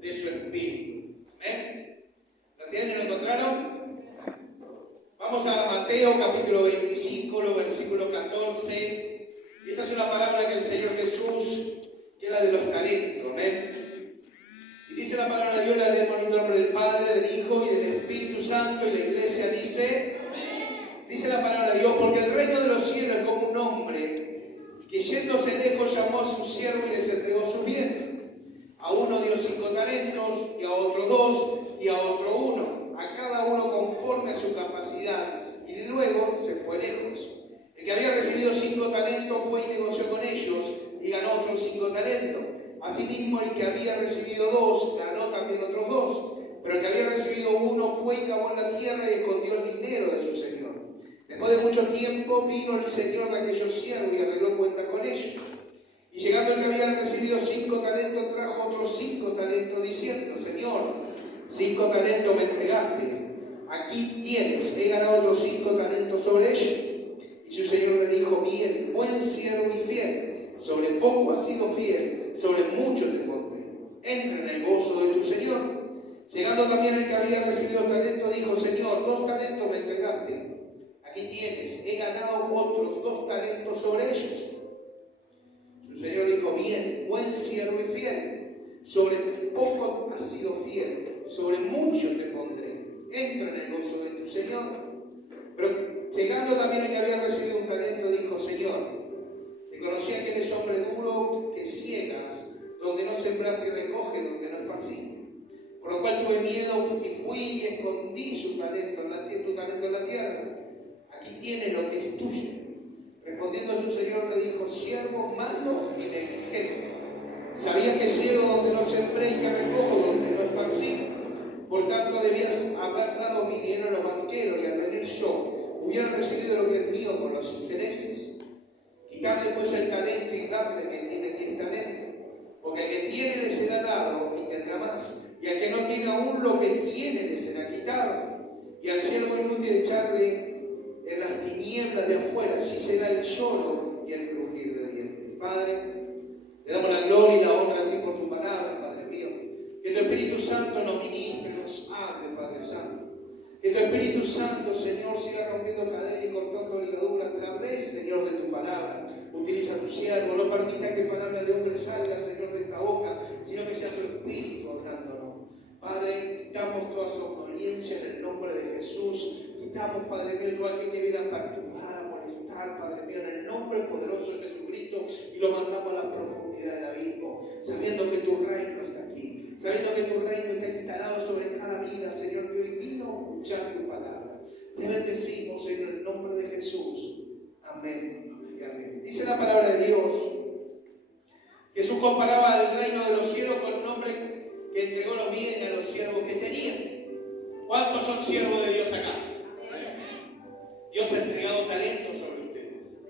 de su espíritu. ¿Amén? ¿Lo tienen y lo encontraron? Vamos a Mateo capítulo 25, versículo 14. Esta es una palabra que el Señor Jesús, que es la de los talentos. ¿Amén? Y dice la palabra de Dios, la leemos en el nombre del Padre, del Hijo y del Espíritu Santo, y la iglesia dice, dice la palabra de Dios, porque el reino de los cielos es como un hombre que yéndose lejos llamó a su siervo y les entregó sus bienes. A uno dio 5 talentos, y a otro 2, y a otro 1, a cada uno conforme a su capacidad, y luego se fue lejos. El que había recibido 5 talentos fue y negoció con ellos, y ganó otros 5 talentos. Asimismo, el que había recibido 2, ganó también otros 2. Pero el que había recibido 1 fue y cavó en la tierra y escondió el dinero de su señor. Después de mucho tiempo vino el señor de aquellos siervos y arregló cuenta con ellos. Y llegando el que había recibido 5 talentos, trajo otros 5 talentos, diciendo, Señor, 5 talentos me entregaste, aquí tienes, he ganado otros 5 talentos sobre ellos. Y su señor le dijo, bien, buen siervo y fiel, sobre poco has sido fiel, sobre mucho te pondré, entra en el gozo de tu señor. Llegando también el que había recibido talento, dijo, Señor, 2 talentos me entregaste, aquí tienes, he ganado otros 2 talentos sobre ellos. Su señor dijo, bien, buen siervo y fiel, sobre poco has sido fiel, sobre mucho te pondré, entra en el gozo de tu señor. Pero llegando también el que había recibido un talento, dijo, Señor, te conocía que eres hombre duro, que ciegas, donde no sembraste y recoge, donde no esparciste. Por lo cual tuve miedo y fui y escondí tu talento en la tierra. Aquí tienes lo que es tuyo. Respondiendo su señor le dijo, siervo malo y negligente. Sabías que ciego donde no sembré y que recojo donde no esparcí. Por tanto debías haber dado mi dinero a los banqueros y al venir yo hubiera recibido lo que es mío con los intereses. Quitarle pues el talento y darle que tiene 10 talentos. Porque al que tiene le será dado y tendrá más. Y al que no tiene aún lo que tiene le será quitado. Y al siervo inútil echarle en las tinieblas de afuera, así será el lloro y el crujir de dientes. Padre, te damos la gloria y la honra a ti por tu palabra, Padre mío. Que tu Espíritu Santo nos ministre, nos hable, Padre Santo. Que tu Espíritu Santo, Señor, siga rompiendo cadena y cortando ligadura a través, Señor, de tu palabra. Utiliza a tu siervo, no permita que palabra de hombre salga, Señor, de esta boca, sino que sea tu Espíritu hablándonos. Padre, quitamos toda somnolencia en el nombre de Jesús. Quitamos, Padre mío, todo aquel que viene a perturbar, a molestar, Padre mío, en el nombre poderoso de Jesucristo, y lo mandamos a la profundidad del abismo, sabiendo que tu reino está aquí, sabiendo que tu reino está instalado sobre cada vida, Señor, que hoy vino a escuchar tu palabra. Te bendecimos, Señor, en el nombre de Jesús. Amén y amén. Dice la palabra de Dios. Jesús comparaba el reino de los cielos con un hombre que entregó los bienes a los siervos que tenía. ¿Cuántos son siervos de Dios acá? Dios ha entregado talentos sobre ustedes.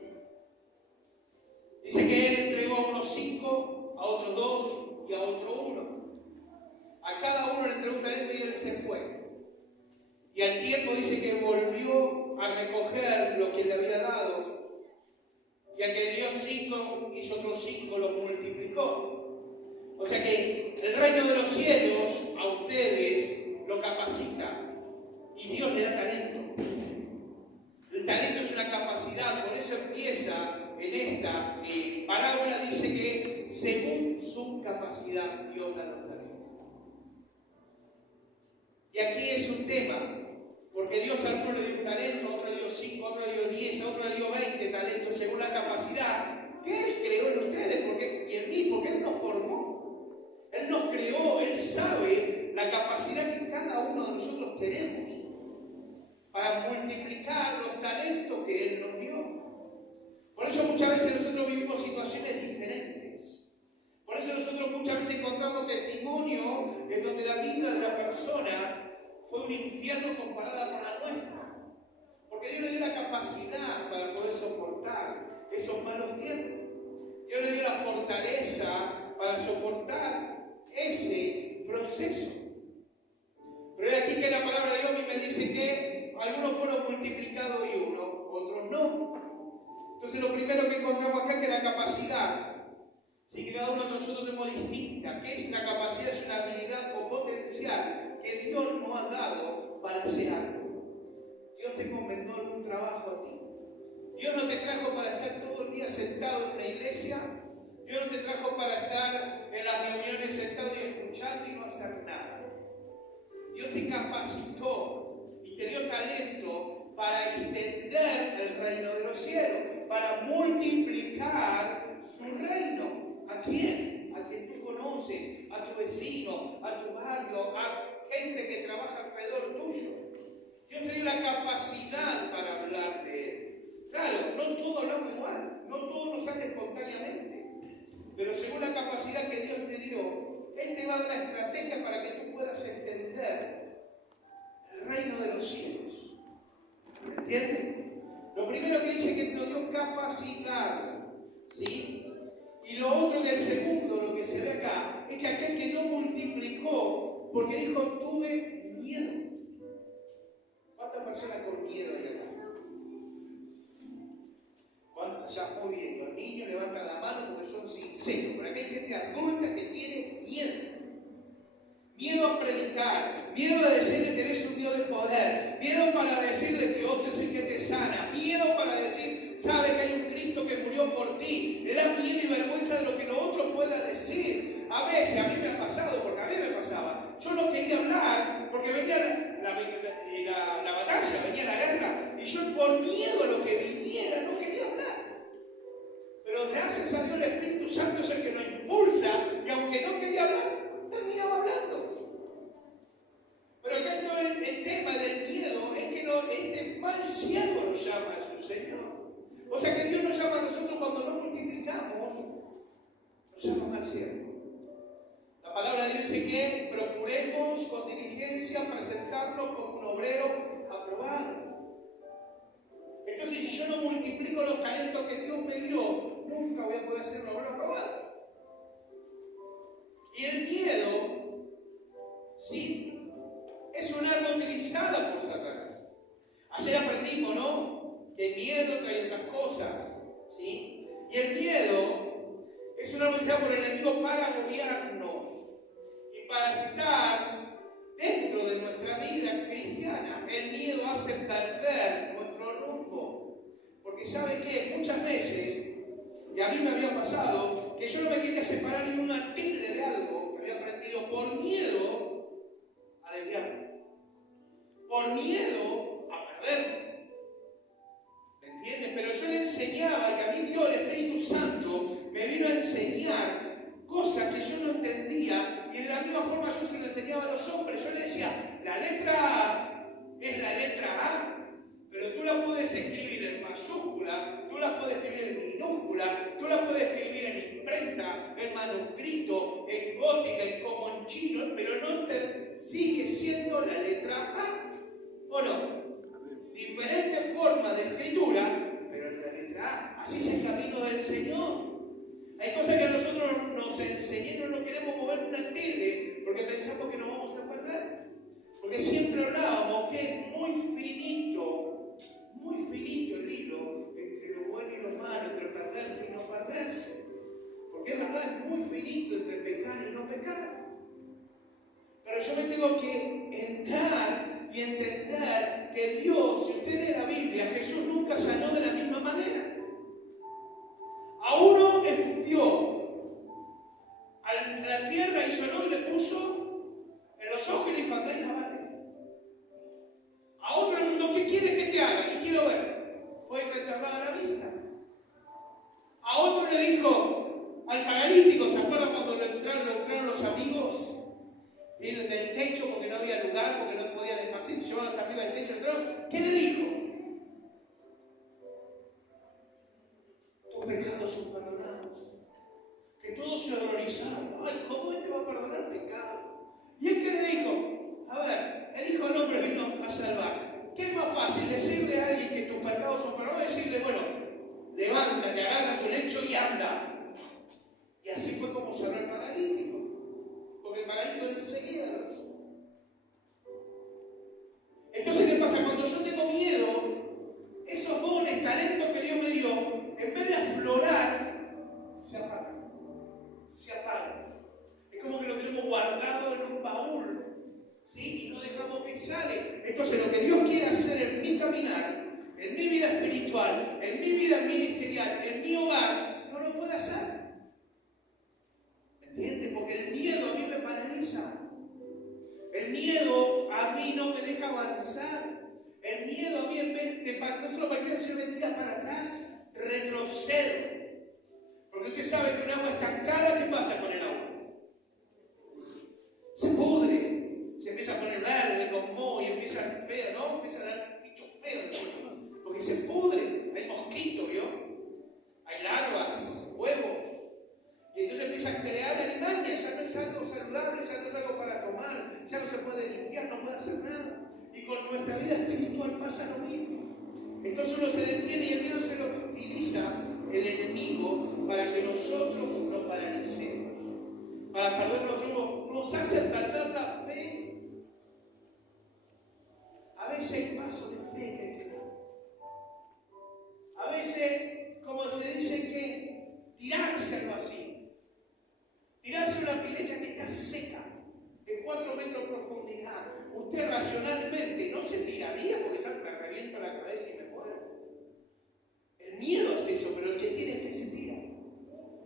Dice que Él entregó a unos 5, a otros 2 y a otro 1. A cada uno le entregó un talento y Él se fue. Y al tiempo dice que volvió a recoger lo que le había dado. Y al que le dio 5, hizo otros 5, los multiplicó. O sea que el reino de los cielos a ustedes lo capacita. Y Dios le da talento. El talento es una capacidad, por eso empieza en esta parábola, dice que según su capacidad Dios da los talentos. Y aquí es un tema, porque Dios a uno le dio un talento, a otro le dio 5, a otro le dio 10, a otro le dio 20 talentos según la capacidad que Él creó en ustedes y en mí, porque Él nos formó. Él nos creó, Él sabe la capacidad que cada uno de nosotros tenemos para multiplicar los talentos que Él nos dio. Por eso muchas veces nosotros vivimos situaciones diferentes. Por eso nosotros muchas veces encontramos testimonio en donde la vida de la persona fue un infierno comparada con la nuestra. Porque Dios le dio la capacidad para poder soportar esos malos tiempos. Dios le dio la fortaleza para soportar ese proceso. Pero es aquí que la palabra de Dios a mí me dice que algunos fueron multiplicados y otros no. Entonces lo primero que encontramos acá es que la capacidad, si que cada uno de nosotros tenemos distinta, ¿qué es la capacidad? Es una habilidad potencial que Dios nos ha dado para hacer algo. Dios te encomendó algún trabajo a ti. Dios no te trajo para estar todo el día sentado en una iglesia. Dios no te trajo para estar en las reuniones sentado y escuchando y no hacer nada. Dios te capacitó y te dio talento para extender el reino de los cielos, para multiplicar su reino. ¿A quién? A quien tú conoces, a tu vecino, a tu barrio, a gente que trabaja alrededor tuyo. Dios te dio la capacidad para hablar de Él. Claro, no todos hablamos igual, no todos nos sale espontáneamente, pero según la capacidad que Dios te dio, Él te va a dar la estrategia para que tú puedas extender el reino de los cielos. ¿Me entiendes? Lo primero que dice que nos dio capacidad, ¿sí? Y lo otro que el segundo, lo que se ve acá, es que aquel que no multiplicó, porque dijo, tuve miedo. ¿Cuántas personas con miedo hay acá? ¿Cuántas? Ya, muy bien, los niños levantan la mano porque son sinceros, pero aquí hay gente adulta que tiene miedo. Miedo a predicar, miedo a decir que tenés un Dios de poder, miedo para decir que Dios es el que te sana, miedo para decir, sabe que hay un Cristo que murió por ti, le da miedo y vergüenza de lo que lo otro pueda decir. A veces, a mí me ha pasado, porque a mí me pasaba, yo no quería hablar porque venía la batalla, venía la guerra, y yo por miedo a lo que viniera no quería hablar. Pero gracias a Dios el Espíritu Santo es el que nos impulsa, y aunque no quería hablar, terminaba hablando. Pero acá el tema del miedo es que este mal siervo nos llama a su Señor. O sea que Dios nos llama a nosotros cuando no multiplicamos, nos llama mal siervo. La palabra dice que procuremos con diligencia presentarlo como un obrero aprobado. Entonces, si yo no multiplico los talentos que Dios me dio, nunca voy a poder ser un obrero aprobado. Y el miedo, ¿sí?, es un arma utilizada por Satanás. Ayer aprendimos, ¿no?, que el miedo trae otras cosas, ¿sí? Y el miedo es un arma utilizada por el enemigo para agobiarnos y para estar dentro de nuestra vida cristiana. El miedo hace perder nuestro rumbo. Porque ¿sabe qué? Muchas veces, y a mí me había pasado, que yo no me quería separar en una tilde de algo que había aprendido por miedo a desviarme, por miedo a perderme. ¿Me entiendes? Pero yo le enseñaba, y a mí Dios, el Espíritu Santo, me vino a enseñar cosas que yo no entendía, y de la misma forma yo se lo enseñaba a los hombres. Yo le decía, la letra A es la letra A, pero tú la puedes escribir en mayúscula, tú la puedes escribir en minúscula, tú la puedes escribir en imprenta, en manuscrito, en gótica, en como en chino, pero no sigue siendo la letra A, ¿o no? Diferentes formas de escritura, pero es la letra A. Así es el camino del Señor. Hay cosas que a nosotros nos enseñaron, no queremos mover una tilde, porque pensamos que nos vamos a perder. Porque siempre hablábamos que es muy finito el hilo entre lo bueno y lo malo, entre perderse y no perderse. Porque es verdad, es muy finito entre pecar y no pecar. Pero yo me tengo que entrar y entender que Dios, si usted lee la Biblia, Jesús nunca sanó de la misma manera. A uno escupió, a la tierra hizo sonó y le puso en los ojos y le dijo, andá y lavate. A otro le preguntó, ¿qué quieres que te haga? Y quiero ver. Fue restaurada la vista. A otro le dijo, al paralítico, ¿se acuerdan cuando lo entraron los amigos? Del techo, porque no había lugar, porque no podían espaciar, llevaron hasta arriba del techo, entraron. ¿Qué le dijo? Tus pecados son perdonados. Que todos se horrorizaron. Ay, ¿cómo este va a perdonar pecado? ¿Y él qué le dijo? A ver, el Hijo del Hombre vino a salvar. ¿Qué es más fácil? Decirle a alguien que tus pecados son perdonados, decirle, bueno, levántate, agarra tu lecho y anda. Y así fue como cerró el paralítico. Porque el paralítico enseguida lo hizo. Entonces, ¿qué pasa? Cuando yo tengo miedo, esos dones, talentos que Dios me dio, en vez de aflorar, se apagan. Se apagan. Es como que lo tenemos guardado en un baúl. sale. Entonces lo que Dios quiere hacer en mi caminar, en mi vida espiritual, en mi vida ministerial, en mi hogar, no lo puede hacer. ¿Entiendes? Porque el miedo a mí me paraliza. El miedo a mí no me deja avanzar. El miedo a mí no solo parece, sino me tira para atrás, retrocedo. Porque usted sabe que un agua estancada, ¿qué pasa con el agua? Se pudre, se empieza a poner verde, con moho y empieza a ser feo, ¿no? Empieza a dar bichos feos, porque se pudre, hay mosquitos, ¿vio? Hay larvas, huevos, y entonces empieza a crear animales, ya no es algo saludable, ya no es algo para tomar, ya no se puede limpiar, no puede hacer nada. Y con nuestra vida espiritual pasa lo mismo. Entonces uno se detiene y el miedo se lo utiliza el enemigo para que nosotros nos paralicemos, para perder los rumbo, nos hace perder la fe. A veces hay pasos de fe que hay que dar. A veces, como se dice, que tirarse al vacío. Tirarse a una pileta que está seca, de 4 metros de profundidad. Usted racionalmente no se tiraría porque sabe que me reviento la cabeza y me muero. El miedo es eso, pero el que tiene fe se tira.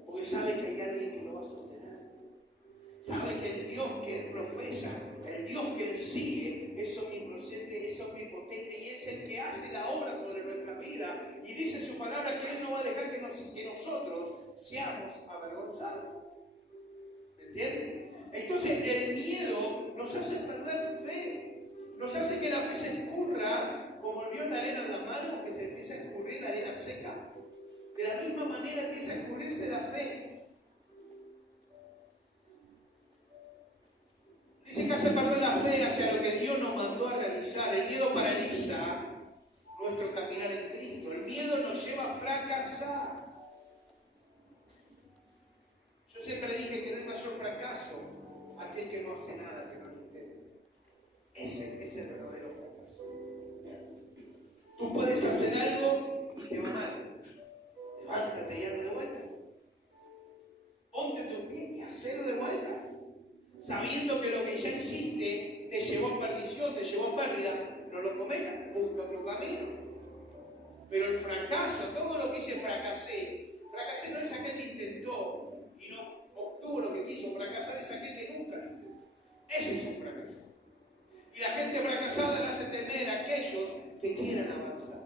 Porque sabe que hay alguien que lo va a sostener. Sabe que el Dios que él profesa, el Dios que él sigue, es omnipotente y es el que hace la obra sobre nuestra vida. Y dice su palabra que él no va a dejar que nosotros seamos avergonzados. ¿Entienden? Entonces el miedo nos hace perder fe, nos hace que la fe se escurra como el vio la arena en la mano, que se empieza a escurrir la arena seca. De la misma manera empieza a escurrirse la fe. Dice que hace perder la fe hacia lo que Dios nos mandó a realizar. El miedo paraliza nuestro caminar en Cristo. El miedo nos lleva a fracasar. Yo siempre dije que no hay mayor fracaso aquel que no hace nada, que no lo intenta. Ese es el verdadero fracaso. Tú puedes hacer algo y te va mal. Levántate y hazlo de vuelta. Ponte tu pie y hazlo de vuelta. Sabiendo que lo que ya hiciste te llevó a perdición, te llevó a pérdida, no lo cometas, busca otro camino. Pero el fracaso, todo lo que dice fracasé no es aquel que intentó y no obtuvo lo que quiso. Fracasar es aquel que nunca lo intentó. Ese es un fracaso. Y la gente fracasada le hace temer a aquellos que quieran avanzar.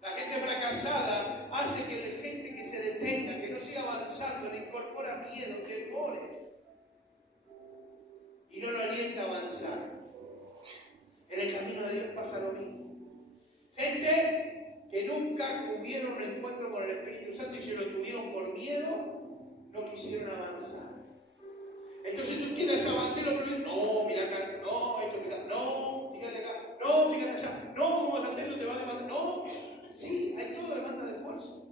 La gente fracasada hace que la gente que se detenga, que no siga avanzando, le incorpora miedo, temores. Y no lo alienta a avanzar. En el camino de Dios pasa lo mismo. Gente que nunca tuvieron un encuentro con el Espíritu Santo y si lo tuvieron por miedo, no quisieron avanzar. Entonces tú quieres avanzar, no, mira acá, no, esto, mira, no, fíjate acá, no, fíjate allá, no, ¿cómo vas a hacer eso? Te va a demandar, no. Sí, hay toda demanda de esfuerzo.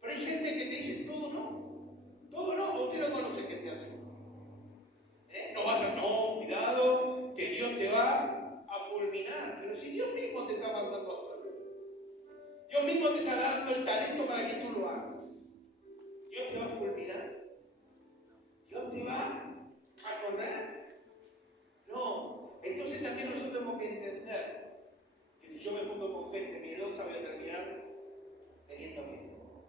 Pero hay gente que te dice todo no, usted no conoce gente así. No vas a, no, cuidado, que Dios te va a fulminar. Pero si Dios mismo te está mandando a hacerlo, Dios mismo te está dando el talento para que tú lo hagas. Dios te va a fulminar. Dios te va a correr. No. Entonces también nosotros tenemos que entender que si yo me junto con gente miedosa voy a terminar teniendo miedo.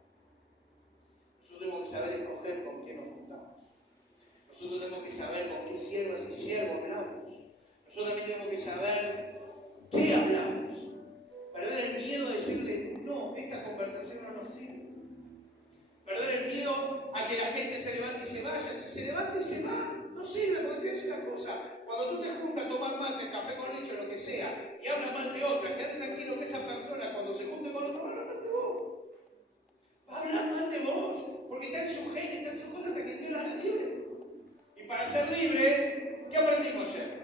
Nosotros tenemos que saber escoger con quién nos juntamos. Nosotros tenemos que saber con qué siervas y siervos hablamos. Nosotros también tenemos que saber qué hablamos. Perder el miedo a decirle, no, esta conversación no nos sirve. Perder el miedo a que la gente se levante y se vaya. Si se levanta y se va, no sirve, porque te voy a decir una cosa. Cuando tú te juntas a tomar mate, café con leche, lo que sea, y hablas mal de otra, quédate tranquilo que esa persona cuando se junte con otro va a hablar mal de vos. Va a hablar mal de vos, porque está en su genio, está en su cosa hasta que Dios la haga libre. Y para ser libre, ¿qué aprendimos ayer?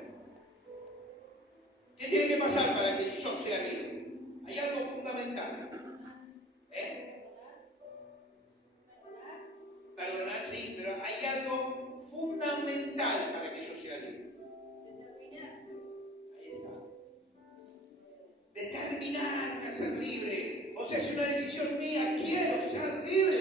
¿Qué tiene que pasar para que yo sea libre? Hay algo fundamental. Perdonar, sí, pero hay algo fundamental para que yo sea libre. Ahí está. Determinarme a ser libre. O sea, es una decisión mía, quiero ser libre.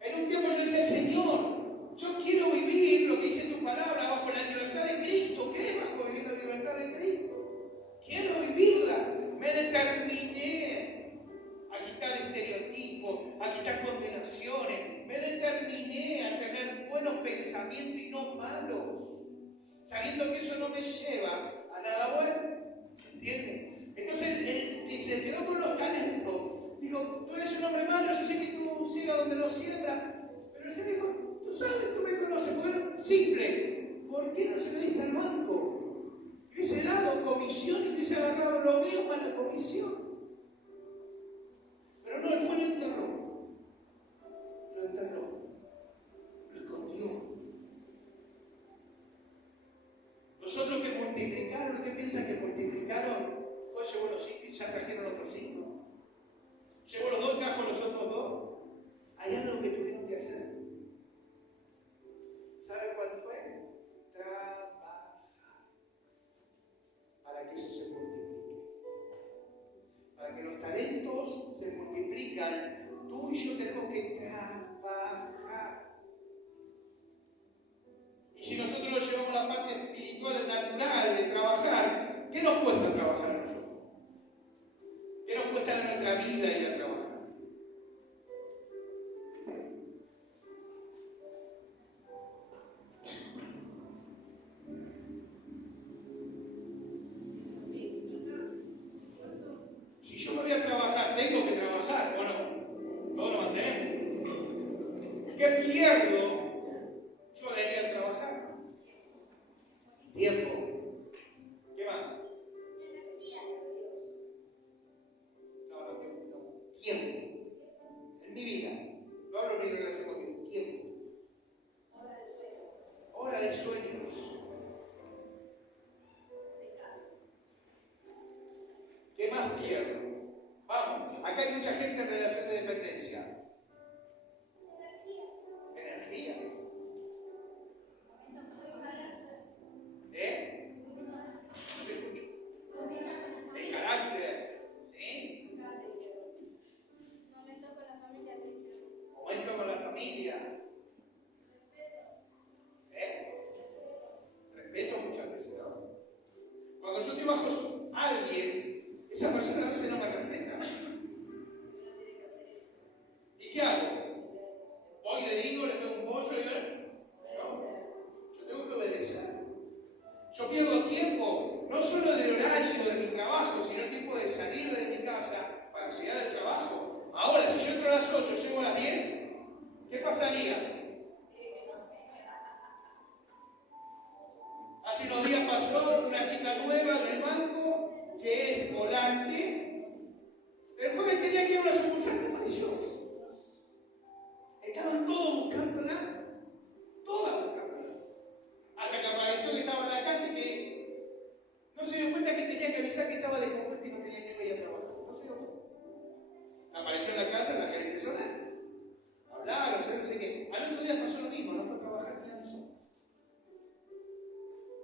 En un tiempo yo decía, Señor, yo quiero vivir lo que dice tu palabra bajo la libertad de Cristo. ¿Qué es bajo vivir la libertad de pensamientos y no malos, sabiendo que eso no me lleva a nada bueno. ¿Entiendes? Entonces él se quedó con los talentos. Dijo, tú eres un hombre malo, yo sé que tú sigas donde no siembras. Pero el Señor dijo, tú sabes, tú me conoces. Bueno, simple, ¿por qué no se lo diste al banco? Hubiese dado comisión y hubiese agarrado lo mío para la comisión. Pero no, él fue y lo enterró. Lo enterró. Lo escondió. Los otros que multiplicaron, ¿usted piensa que multiplicaron? Fue, llevó los 5 y ya trajeron otros 5. Llevó los 2 y trajo los otros 2. Hay algo que tuvieron que hacer. ¿Sabe cuál fue? Trabajar. Para que eso se multiplique. Para que los talentos se multiplican, tú y yo tenemos que trabajar. Y si nosotros lo llevamos a la parte espiritual, natural de trabajar, ¿qué nos cuesta trabajar a nosotros? ¿Qué nos cuesta en nuestra vida ir a trabajar? Si yo me voy a trabajar, tengo que trabajar, ¿o no? Todos lo mantenemos. ¿Qué pierdo yo al ir a trabajar? Tiempo. ¿Qué más? No. Tiempo. En mi vida. No hablo de mi relación con Dios. Tiempo. Hora de sueño. ¿Qué más pierdo? Vamos, acá hay mucha gente en relación de dependencia. Energía. El carácter. ¿Sí? Momento con la familia. Respeto muchas veces, ¿no? Cuando yo estoy bajo alguien, esa persona a veces no me respeta. ¿Y qué hago? Hoy le digo, le pego un pollo, le digo, no. Yo tengo que obedecer. Yo pierdo tiempo, no solo del horario de mi trabajo, sino el tiempo de salir de mi casa para llegar al trabajo. Ahora, si yo entro a las 8, llego a las 10, ¿qué pasaría? Hace unos días pasó una chica nueva en el banco que es volante, pero el jueves tenía que ir a una sucursal de apareció. Estaban todos buscándola, todas buscándola. Hasta que apareció que estaba en la calle que no se dio cuenta que tenía que avisar que estaba descompuesta y no tenía que ir a trabajar. No se dio cuenta. Apareció en la casa la gerente solar. Hablaron, no sé qué. Al otro día pasó lo mismo, no fue a trabajar ni nada de eso.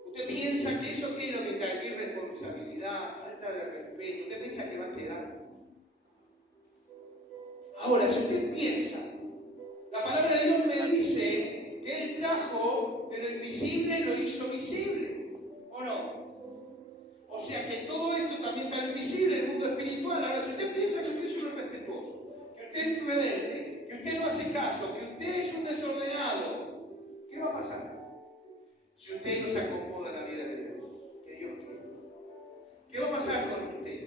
Usted piensa que eso qué es lo que trae, irresponsabilidad, falta de respeto. Usted piensa que va a quedar. Ahora, si usted piensa, la palabra de Dios me dice que Él trajo de lo invisible y lo hizo visible, ¿o no? O sea que todo esto también está invisible en el mundo espiritual. Ahora, si usted piensa que usted es un irrespetuoso, que usted es rebelde, que usted no hace caso, que usted es un desordenado, ¿qué va a pasar? Si usted no se acomoda en la vida de Dios, que Dios quiere. ¿Qué va a pasar con usted?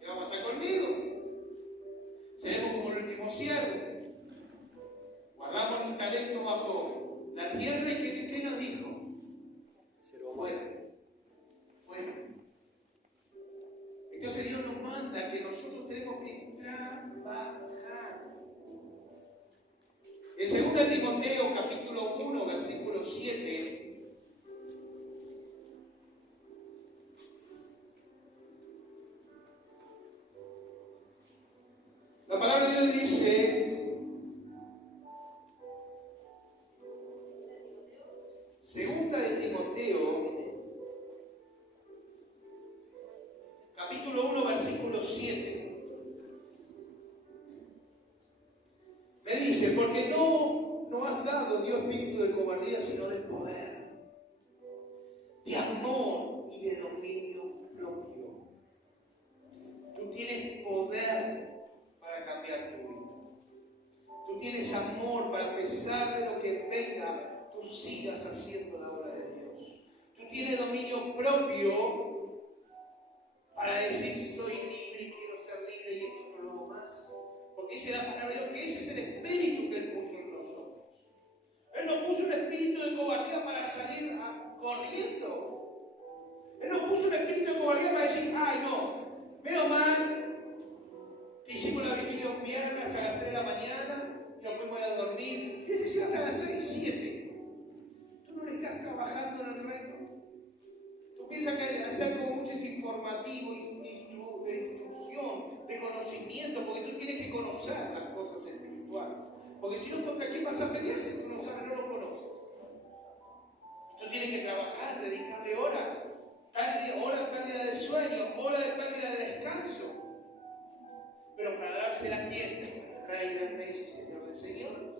¿Qué va a pasar conmigo? Seremos como el último siervo. Guardamos un talento bajo la tierra y ¿qué nos dijo? Fuera. Fuera. Entonces Dios nos manda que nosotros tenemos que trabajar. En 2 Timoteo capítulo 1, versículo 7. La palabra de Dios dice, 2 Timoteo, capítulo 1, versículo 7. Me dice, porque no has dado Dios espíritu de cobardía, sino de poder, de amor y de dominio propio. Tú tienes poder para cambiar tu vida. Tú tienes amor para, a pesar de lo que venga, tú tú sigas haciendo la obra de Dios. Tú tienes dominio propio para decir, soy libre y quiero ser libre y esto no lo hago más. Porque dice la palabra de Dios que ese es el espíritu que Él puso en nosotros. Él no puso un espíritu de cobardía para salir corriendo. Él no puso un espíritu de cobardía para decir, ay no, menos mal que hicimos la vigilia un viernes hasta las 3 de la mañana, que después voy a dormir. Fíjese, si hasta las 6, 7. Tú no le estás trabajando en el reino. Tú piensas que hacer como mucho es informativo, de instrucción, de conocimiento, porque tú tienes que conocer las cosas espirituales. Porque si no, ¿contra quién vas a pelear si tú no sabes, no lo conoces? Tú tienes que trabajar, dedicarle horas, pérdida de sueño, horas de pérdida de descanso. Pero para dársela a quién, Rey de Reyes y Señor de Señores.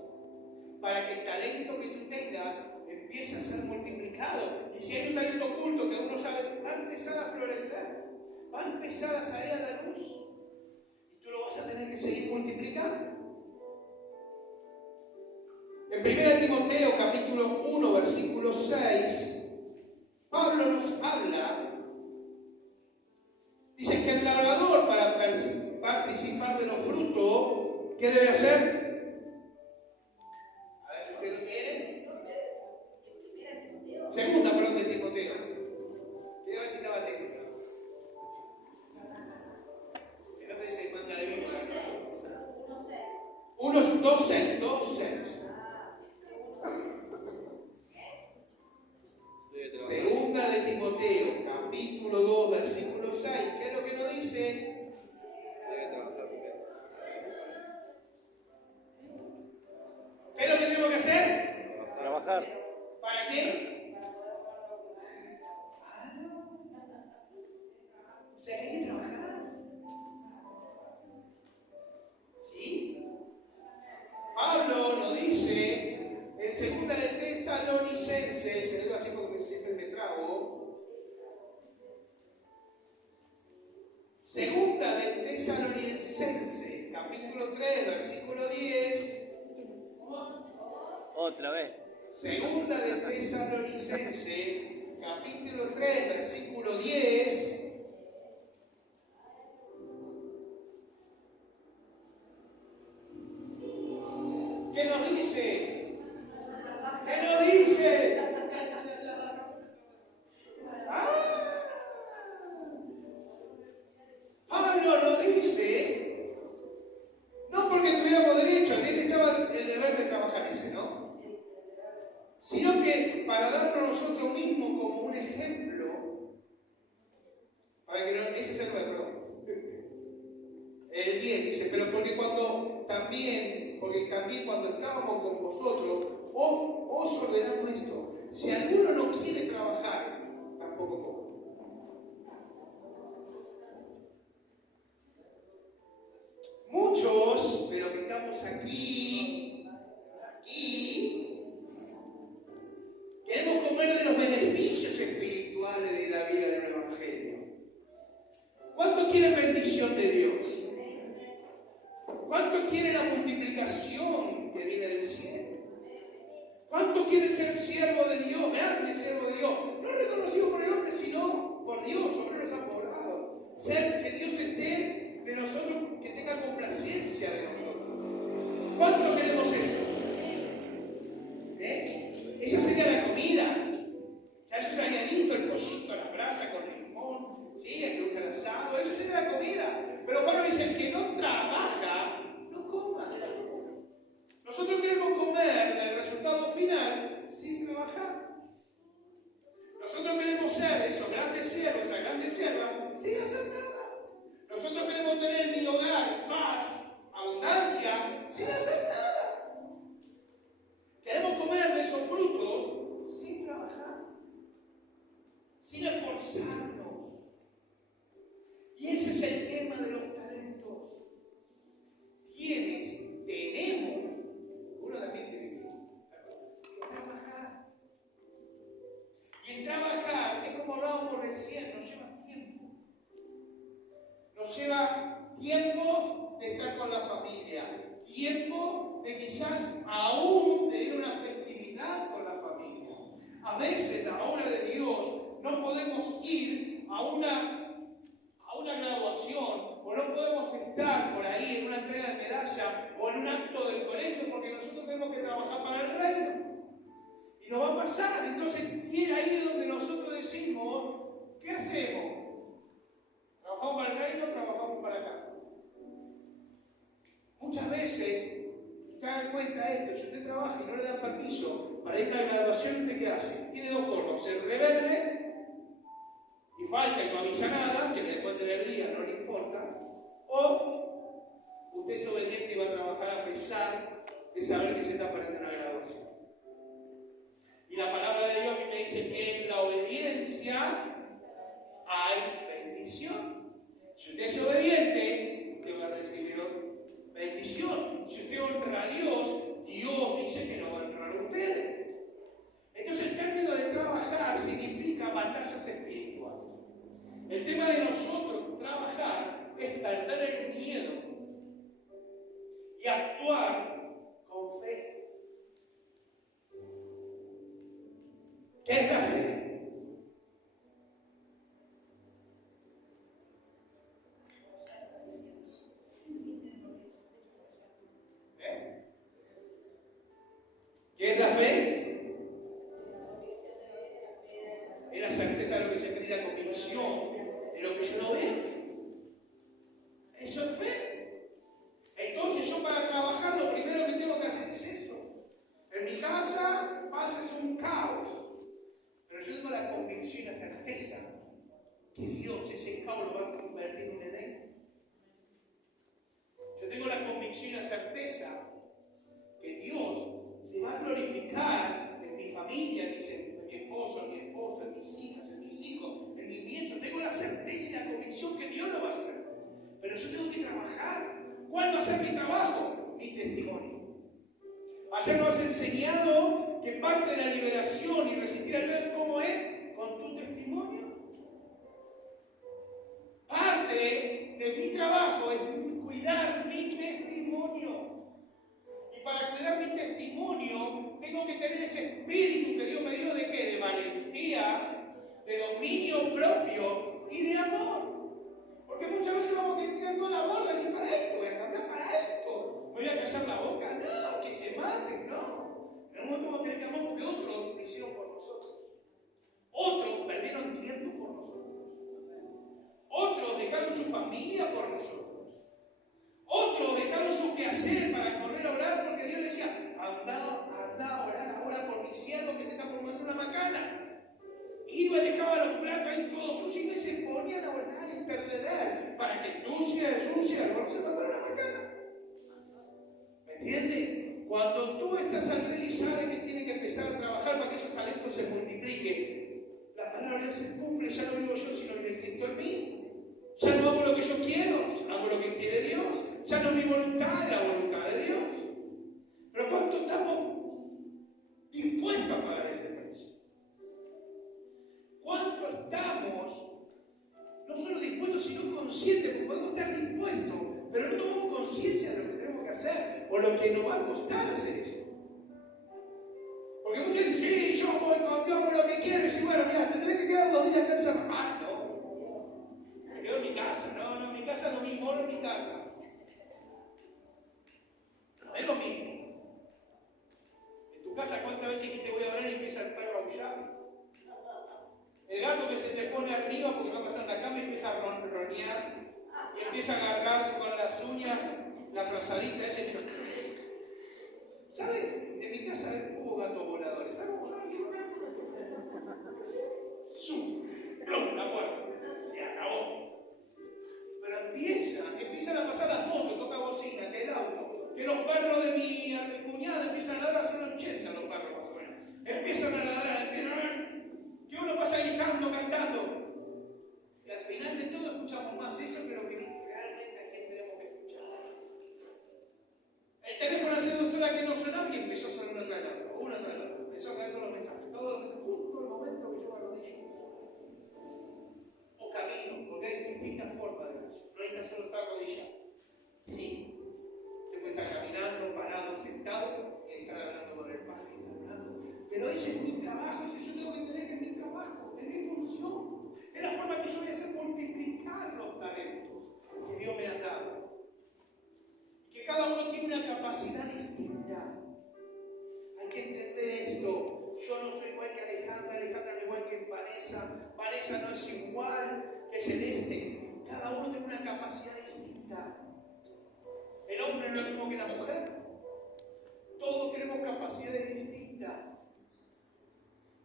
Para que el talento que tú tengas empiece a ser multiplicado. Y si hay un talento oculto que uno sabe, va a empezar a florecer, va a empezar a salir a la luz. Y tú lo vas a tener que seguir multiplicando. En 1 Timoteo capítulo 1, versículo 6, Pablo nos habla, dice que el labrador para participar de los frutos, ¿qué debe hacer? A ver si usted lo tiene. Segunda, perdón, de Timoteo. Quiero ver si estaba técnica. ¿Qué no te dice manga de Biblia? 2:6. Segunda de Timoteo, capítulo 2, versículo 6. ¿Qué es lo que nos dice? ¿Qué es lo que tenemos que hacer? Trabajar. ¿Para qué? O sea, que hay que trabajar. ¿Sí? Pablo nos dice en segunda de Tesalonicenses, se lo así porque siempre me trago. Segunda de Tesalonicenses, capítulo 3, versículo 10. Otra vez. Segunda de Tesalonicenses, capítulo 3, versículo 10. ¿Qué nos dice? ¿Qué nos dice? Pablo nos dice, no porque tuviéramos derecho, él estaba el deber de trabajar ese, ¿no? Sino que para darnos nosotros mismos como un ejemplo, para que no, ese es el 9, perdón. El 10 dice, pero porque también cuando estábamos con vosotros, os ordenamos esto, si alguno no quiere trabajar, tampoco coma. Muchos de los que estamos aquí, queremos comer de los beneficios espirituales de la vida del Evangelio. ¿Cuántos quieren bendición de Dios? ¿Cuántos quieren la multiplicación que viene del cielo? ¿Cuántos quieren ser siervo de Dios, grande siervo de Dios? No reconocido por el hombre, sino por Dios, sobre los apoderados. Ser que Dios esté de nosotros, que tenga complacencia de nosotros. ¿Cuántos queremos eso? Esa sería la comida. Ya eso sería lindo, el pollito, la brasa con limón, ¿sí? El que gusta el asado, eso sería la comida. Pero Pablo dice, el que no trabaja, no coma. Nosotros queremos comer del resultado final sin trabajar. Nosotros queremos ser esos grandes siervos, esa grande sierva, sin hacer nada. Nosotros queremos tener en mi hogar paz, abundancia, sin hacer nada. Queremos comer de esos frutos sin trabajar, sin esforzarnos. Y ese es el tema de los talentos. Tenemos, uno también tiene que trabajar. Y el trabajar, es como hablábamos recién, nos lleva tiempo. Nos lleva tiempo de estar con la familia, tiempo de quizás aún de ir a una festividad con la familia. a una graduación, o no podemos estar por ahí en una entrega de medalla o en un acto del colegio porque nosotros tenemos que trabajar para el reino. Y nos va a pasar. Entonces, ahí es donde nosotros decimos, ¿qué hacemos? ¿Trabajamos para el reino o trabajamos para acá? Muchas veces, usted haga cuenta de esto, si usted trabaja y no le dan permiso para ir a una graduación, ¿usted qué hace? Tiene dos formas: ser rebelde y falta y no avisa nada, que le cuenten el día, no le importa, o usted es obediente y va a trabajar a pesar de saber que se está perdiendo una graduación. Y la palabra de Dios a mí me dice que en la obediencia hay bendición. Si usted es obediente, usted va a recibir bendición. Si usted honra a Dios, Dios dice que no va a honrar a usted. Entonces el término de trabajar significa batallas espirituales. El tema de nosotros trabajar es perder el miedo y actuar con fe. ¿Qué es la fe? ¿Qué es la fe? Es la certeza de lo que se cree, la convicción de lo que yo no veo. Eso es fe. Entonces yo para trabajar lo primero que tengo que hacer es eso. En mi casa pasa un caos, pero yo tengo la convicción y la certeza que Dios ese caos lo va a convertir en un Edén. Yo tengo la convicción y la certeza que Dios se va a glorificar en mi familia, en mi esposo, en mi esposa, en mis hijas, en mis hijos, en mis nietos. Tengo la certeza y la convicción que Dios lo va a hacer. Pero yo tengo que trabajar. ¿Cuál va a ser mi trabajo? Mi testimonio. Ayer nos has enseñado que parte de la liberación y resistir al ver cómo es con tu testimonio. Parte de mi trabajo es cuidar mi testimonio. Y para cuidar mi testimonio tengo que tener ese espíritu que Dios me dio de ¿qué? De valentía, de dominio propio y de amor. Porque muchas veces vamos a querer tirar toda la borda y decir, para esto, voy a cambiar para esto. ¿Me voy a callar la boca? No, que se maten, no. En un momento vamos a tener que amar porque otros lo hicieron por nosotros. Otros perdieron tiempo por nosotros. Otros dejaron su familia por nosotros. Otros dejaron su quehacer para correr a orar porque Dios les decía, anda a orar ahora por mi siervo que se está formando una macana. Iba y dejaba los platos ahí todos sucios y se ponían a orar y interceder para que tú seas un siervo no se mandara una macana. ¿Me entiendes? Cuando tú estás al rey y sabes que tiene que empezar a trabajar para que esos talentos se multipliquen, la palabra de Dios se cumple, ya no vivo yo, sino vive Cristo en mí. Ya no hago lo que yo quiero, hago lo que quiere Dios. Ya no es mi voluntad, es la voluntad de Dios. Pero ¿cuánto estamos dispuestos a pagar ese precio? ¿Cuánto estamos no solo dispuestos, sino conscientes? Porque podemos estar dispuestos, pero no tomamos conciencia de lo que tenemos que hacer o lo que nos va a costar hacer eso. Porque muchos dicen, sí, yo voy con Dios, hago lo que quiero. Y dicen, bueno, mira, te tenés que quedar 2 días acá encerrado. Ah, no. Me quedo en mi casa. No, en mi casa no mismo, moro en mi casa. No es lo mismo. En tu casa, ¿cuántas veces dijiste voy a orar y empieza el perro a aullar? El gato que se te pone arriba porque va a pasar en la cama y empieza a ronronear y empieza a agarrar con las uñas la frazadita ese. ¿Sabes? En mi casa hubo gatos voladores. ¿Sabes cómo? ¡Plum! La puerta. Se acabó. Pero empiezan a pasar las motos, toca bocina, que el auto, que los perros de mi cuñada empiezan a ladrar, son 80 los perros más o menos. Empiezan a ladrar, que uno pasa gritando, cantando. Y al final de todo escuchamos más eso que lo que realmente a quién tenemos que escuchar. El teléfono hace 2 horas que no sonaba y empezó a sonar una tras la otra, empezó a caer todos los mensajes. capacidad distinta. Hay que entender esto. Yo no soy igual que Alejandra, Alejandra no es igual que Vanessa, Vanessa no es igual que Celeste. Cada uno tiene una capacidad distinta. El hombre no es lo mismo que la mujer. Todos tenemos capacidades distintas.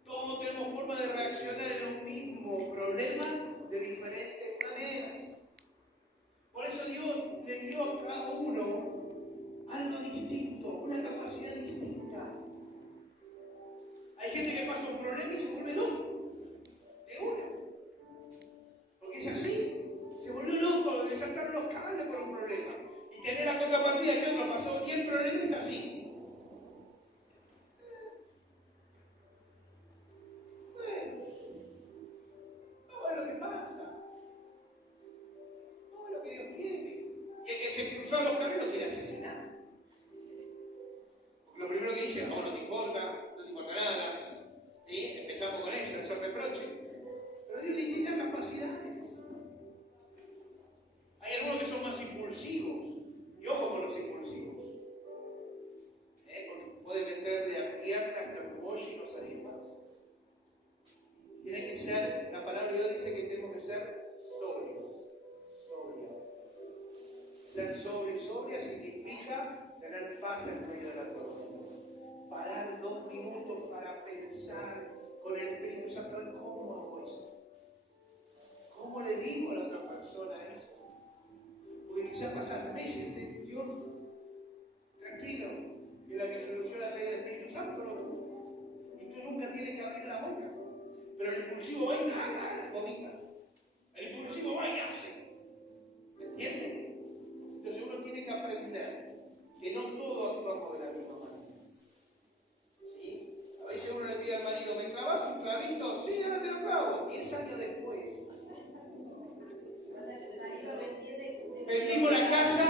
Todos tenemos forma de reaccionar en un mismo problema de diferentes maneras. Por eso Dios le dio a cada uno algo distinto, una capacidad distinta. Hay gente que pasa un problema y se vuelve loco, de una. Porque es así, se volvió loco, le saltaron los cables por un problema. Y tener la contrapartida que otro pasó 10 problemas y está así. La palabra de Dios dice que tenemos que ser sobrios. Ser sobria significa tener paz en medio de la tormenta. Parar 2 minutos para pensar con el Espíritu Santo. ¿Cómo hago esto? ¿Cómo le digo a la otra persona esto? Porque quizás pasan meses de Dios, tranquilo, que la que soluciona trae el Espíritu Santo lo tuvo. Y tú nunca tienes que abrir la boca. Pero el impulsivo va y vomita. El impulsivo va y hace. ¿Me entienden? Entonces uno tiene que aprender que no todos actuamos de la misma manera. ¿Sí? A veces uno le pide al marido, ¿me clavas un clavito? Sí, ahora te lo clavo. 10 años después. Vendimos la casa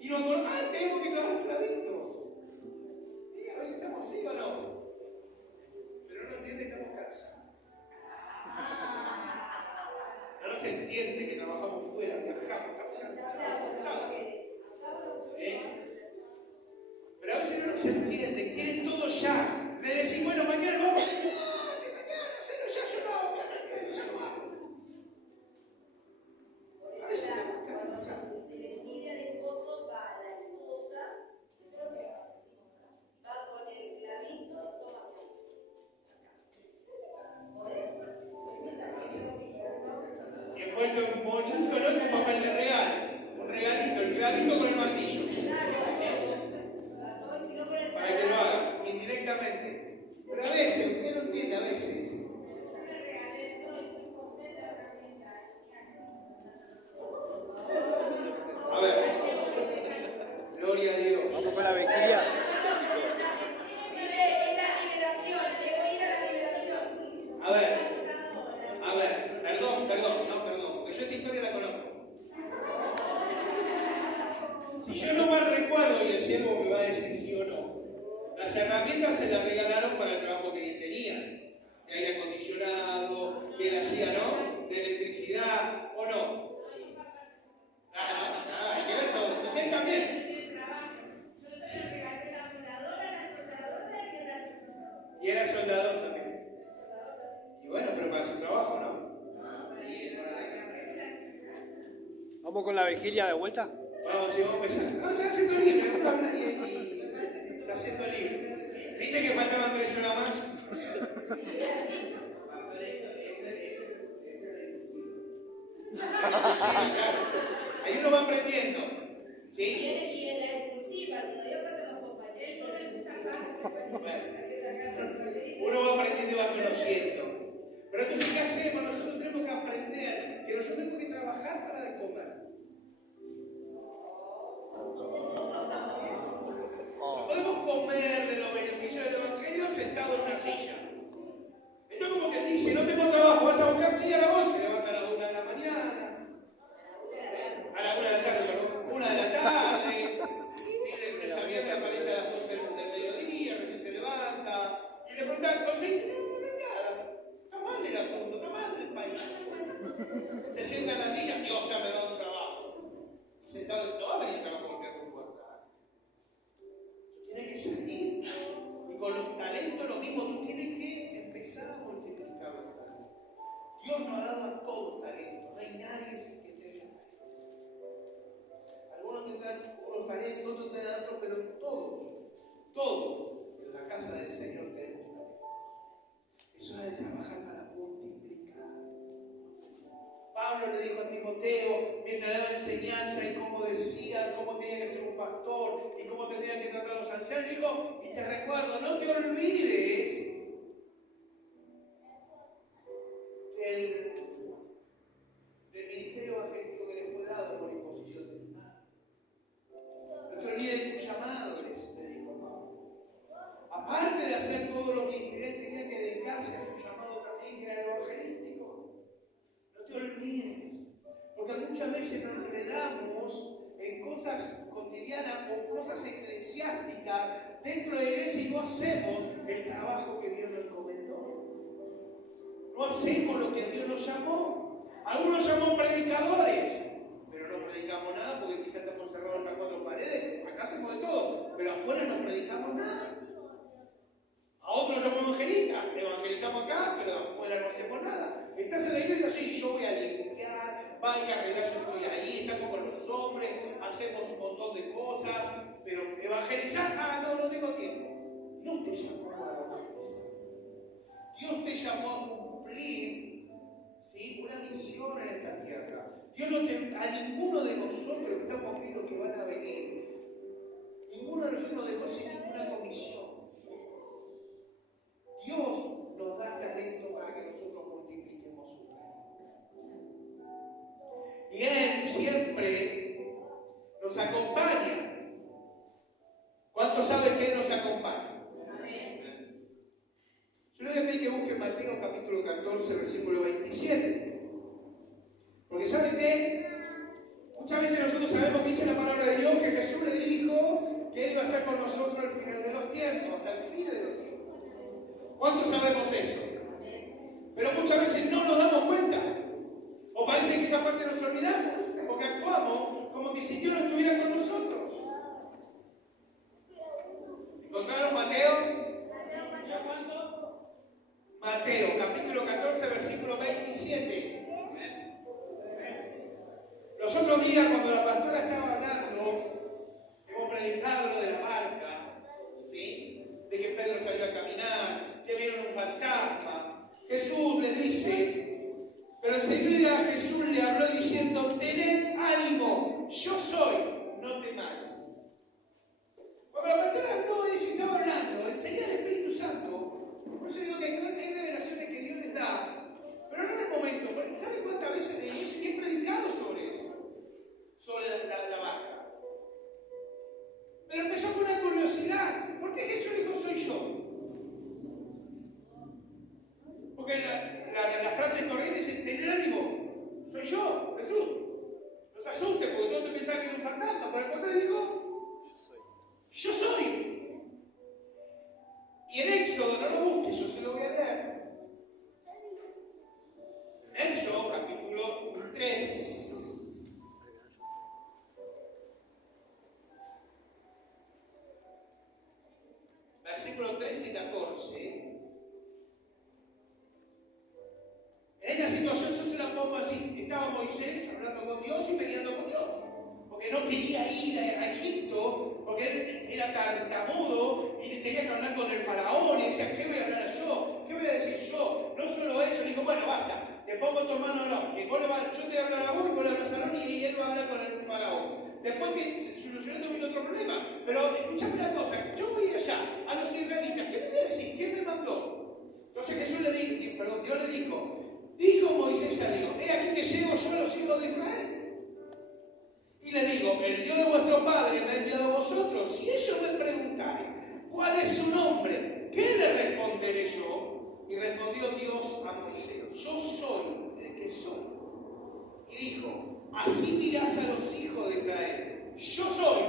y nos acordamos, tenemos que clavar un clavito. ¿Sí? A veces estamos así o no. Pero no entiende que estamos cansados. No se entiende que trabajamos fuera, viajamos, estamos cansados. Pero a veces no se entiende, quieren todo ya. Le decís, bueno, mañana vamos. Mañana, hacelo ya, yo no hago, ya no hago. A veces estamos cansados. Se le pide al esposo, va a la esposa, va con el clavito, toma. Y envuelto en bonito, no con papel de regalo, un regalito, el clavito con el martillo. Para que lo haga indirectamente. Pero a veces, usted no entiende, a veces. A ver, gloria a Dios. Vamos con la vigilia. Perdón, porque yo esta historia la conozco. Si yo no mal recuerdo, y el siervo me va a decir sí o no, las herramientas se las regalaron para el trabajo que él tenía, de aire acondicionado, que él hacía, ¿no? De electricidad, ¿o no? Hay que ver todo. Entonces él también. Y era soldador también. Y bueno, pero para su trabajo, ¿no? Vamos con la vigilia de vuelta. Vamos a empezar. No, está haciendo libre, no habla y está haciendo libre. ¿Viste que faltaban 3 horas más? Sí, claro. Ahí uno va aprendiendo. ¿Sí? Uno va aprendiendo y va conociendo. Pero entonces, ¿qué hacemos? Nosotros tenemos que aprender que nosotros tenemos que trabajar para de comer. No podemos comer de los beneficios del Evangelio sentado en una silla. Esto es como que dice, no tengo trabajo, vas a buscar silla a la bolsa, se levanta a las 1 de la mañana, a la 1 de la tarde, perdón, 1 de la tarde, y de lunes a viernes aparece a las 12 del mediodía, recién se levanta, y le preguntan, ¿conseguiste? No, nada, está mal el asunto, está mal el país. Se sienta en la silla, Dios ya me da un trabajo. Y sentado, no va a venir el trabajo porque le dijo a Timoteo, mientras le daba enseñanza y cómo decía, cómo tenía que ser un pastor y cómo tendrían que tratar a los ancianos, dijo, y te recuerdo, no te olvides del ministerio evangelístico que le fue dado por imposición de mi mano. No te olvides de tu llamado, le dijo Pablo. Aparte de hacer todo lo ministerial, tenía que dedicarse a su llamado también, que era el evangelístico. No te olvides, porque muchas veces nos enredamos en cosas cotidianas o cosas eclesiásticas dentro de la iglesia y no hacemos el trabajo que Dios nos encomendó. No hacemos lo que Dios nos llamó. Algunos llamó predicadores, pero no predicamos nada porque quizás estamos cerrados entre cuatro paredes. Acá hacemos de todo, pero afuera no predicamos nada. A otros llamó evangelistas, evangelizamos acá, pero afuera no hacemos nada. Estás en la iglesia, sí, yo voy a limpiar, va a cargar, yo estoy ahí, estamos con los hombres, hacemos un montón de cosas, pero evangelizar, no tengo tiempo. Dios te llamó a evangelizar. Dios te llamó a cumplir, ¿sí?, una misión en esta tierra. Dios no te, a ninguno de nosotros que estamos aquí, los que van a venir, ninguno de nosotros nos dejó sin ninguna comisión. Dios nos da talento para que nosotros multipliquemos su reino. Y Él siempre nos acompaña. ¿Cuántos saben que Él nos acompaña? Amén. Yo le voy a pedir que busquen Mateo capítulo 14, versículo 27. Porque ¿saben qué? Muchas veces nosotros sabemos que dice la palabra de Dios, que Jesús le dijo que Él iba a estar con nosotros al final de los tiempos, hasta el fin de los tiempos. ¿Cuántos sabemos eso? Pero muchas veces no nos damos cuenta. O parece que esa parte nos olvidamos, porque actuamos como que si Dios no estuviera con nosotros. ¿Encontraron Mateo? Mateo, capítulo 14, versículo 27. Los otros días, cuando la pastora estaba hablando, hemos predicado lo de la barca, ¿sí?, de que Pedro salió a caminar, que vieron un fantasma. Jesús le dice, pero enseguida Jesús le habló diciendo, tened ánimo, yo soy, no temáis. Cuando la pastora habló de eso y estaba hablando, enseguida el Espíritu Santo, por eso digo que hay revelaciones que Dios les da, pero no en el momento. ¿Saben cuántas veces leí eso? Y he predicado sobre eso, sobre la barca. Pero empezó con una curiosidad, ¿por qué Jesús dijo soy yo? Porque la frase corriente dice, tener ánimo, soy yo, Jesús. No se asusten porque todos pensaban que era un fantasma, por el contrario dijo, yo soy. Y en Éxodo, no lo busques, yo se lo voy a leer. Éxodo, capítulo 3. Versículos 13 y 14. En esta situación yo se la pongo así. Estaba Moisés hablando con Dios y peleando con Dios. Porque no quería ir a Egipto, porque él era tartamudo y tenía que hablar con el faraón. Y decía, ¿qué voy a hablar yo? ¿Qué voy a decir yo? No solo eso, dijo, bueno, basta, te pongo tu mano, no. Que vos yo te voy a hablar a vos y vos le hablas a Aarón y él va a hablar con el faraón. Después que se solucionó vino otro problema. Pero escuchame una cosa, yo voy allá a los israelitas, ¿qué me voy a decir? ¿Quién me mandó? Entonces Jesús le dijo, Dios le dijo Moisés a Dios, he aquí que llego yo a los hijos de Israel. Y le digo, el Dios de vuestro Padre me ha enviado a vosotros. Si ellos me preguntaren, ¿cuál es su nombre? ¿Qué le responderé yo? Y respondió Dios a Moisés, yo soy el que soy. Y dijo, así dirás a los hijos de Israel, yo soy